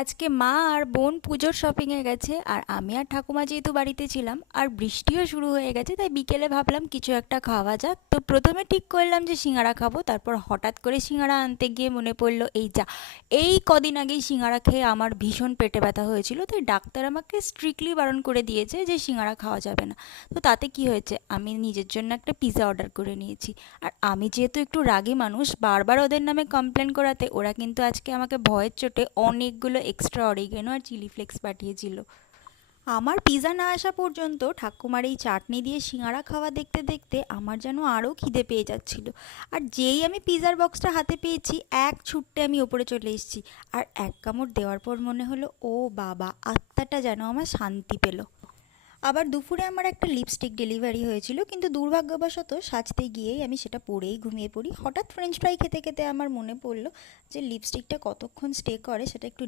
আজকে মা আর বোন পুজোর শপিংয়ে গেছে, আর আমি আর ঠাকুমা যেহেতু বাড়িতে ছিলাম আর বৃষ্টিও শুরু হয়ে গেছে, তাই বিকেলে ভাবলাম কিছু একটা খাওয়া যাক। তো প্রথমে ঠিক করলাম যে সিঙ্গারা খাবো, তারপর হঠাৎ করে সিঙ্গারা আনতে গিয়ে মনে পড়লো এই কদিন আগেই সিঙ্গারা খেয়ে আমার ভীষণ পেটে ব্যথা হয়েছিল, তাই ডাক্তার আমাকে স্ট্রিক্টলি বারণ করে দিয়েছে যে সিঙ্গারা খাওয়া যাবে না। তো তাতে কি হয়েছে, আমি নিজের জন্য একটা পিৎজা অর্ডার করে নিয়েছি। আর আমি যেহেতু একটু রাগী মানুষ, বারবার ওদের নামে কমপ্লেন করাতে ওরা কিন্তু আজকে আমাকে ভয়ের চোটে অনেকগুলো এক্সট্রা অরিগেনো আর চিলি ফ্লেক্স পাঠিয়েছিল। আমার পিৎজা না আসা পর্যন্ত ঠাকুমার এই চাটনি দিয়ে সিঙ্গারা খাওয়া দেখতে দেখতে আমার যেন আরও খিদে পেয়ে যাচ্ছিল। আর যেই আমি পিৎজার বক্সটা হাতে পেয়েছি, এক ছুট্টে আমি ওপরে চলে এসেছি। আর এক কামড় দেওয়ার পর মনে হলো, ও বাবা, আত্মাটা যেন আমার শান্তি পেল। আবার দুপুরে আমার একটা লিপস্টিক ডেলিভারি হয়েছিল, কিন্তু দুর্ভাগ্যবশত সাজতে গিয়েই আমি সেটা পরেই ঘুমিয়ে পড়ি। হঠাৎ ফ্রেঞ্চ ফ্রাই খেতে খেতে আমার মনে পড়লো যে লিপস্টিকটা কতক্ষণ স্টে করে সেটা একটু